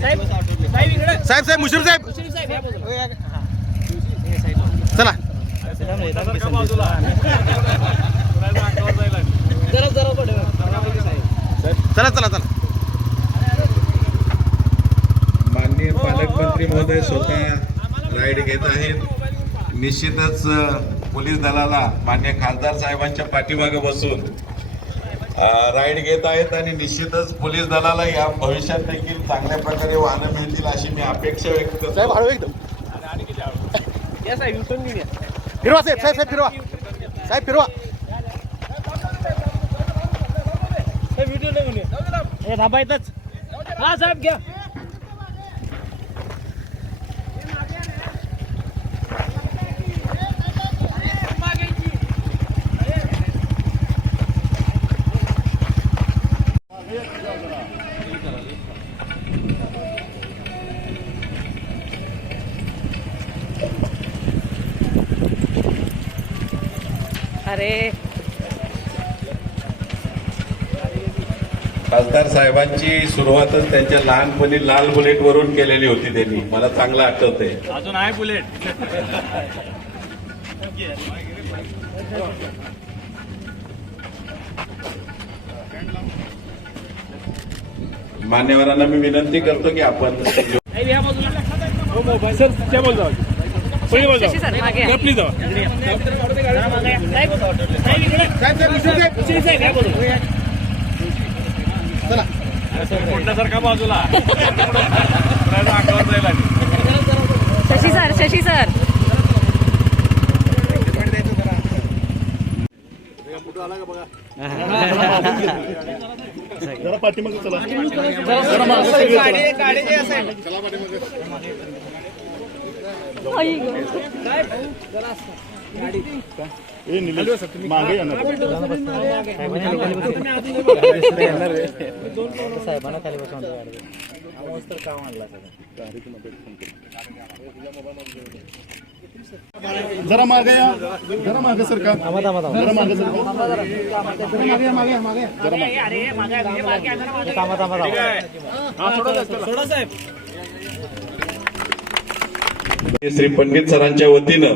साहेब. साहेब साहेब इकडे. साहेब साहेब मुश्रीफ साहेब. बाजूला. चला. जरा जरा पुढे वळा. चला चला चला. माननीय पालकमंत्री महोदय स्वतः राईड घेत आहेत. निश्चितच पोलीस दलाला मान्य खासदार साहेबांच्या पाठीमागे बसून राईड घेत आहेत आणि निश्चितच पोलीस दलाला या भविष्यात देखील चांगल्या प्रकारे वाहनं मिळतील अशी मी अपेक्षा व्यक्त करतो. साहेब हळू एकदम. फिरवा साहेब साहेब साहेब फिरवा. साहेब फिरवा. हे इथंच. हा साहेब घ्या. अरे. खासदार साहेबांची सुरुवातच त्यांच्या लहानपणी लाल बुलेट वरून केलेली होती त्यांनी. मला चांगलं आठवतंय अजून आहे बुलेट. मान्यवरांना मी विनंती करतो की आपण सर त्या बोल पहिले बोल शशी चला बाजूला अंगावर जायला शशी सर शशी सर जरा पाठीमागे चला. मागे येणार जरा मागे या जरा मागे सर का? जरा मागे सर मागे या, मागे या, मागे या. जरा मागे. हे जरा मागे श्री पंडित सरांच्या वतीनं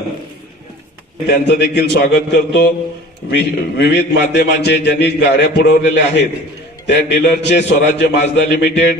त्यांचं देखील स्वागत करतो. वि- विविध माध्यमांचे ज्यांनी गाड्या पुरवलेल्या आहेत त्या डीलरचे स्वराज्य माजदा लिमिटेड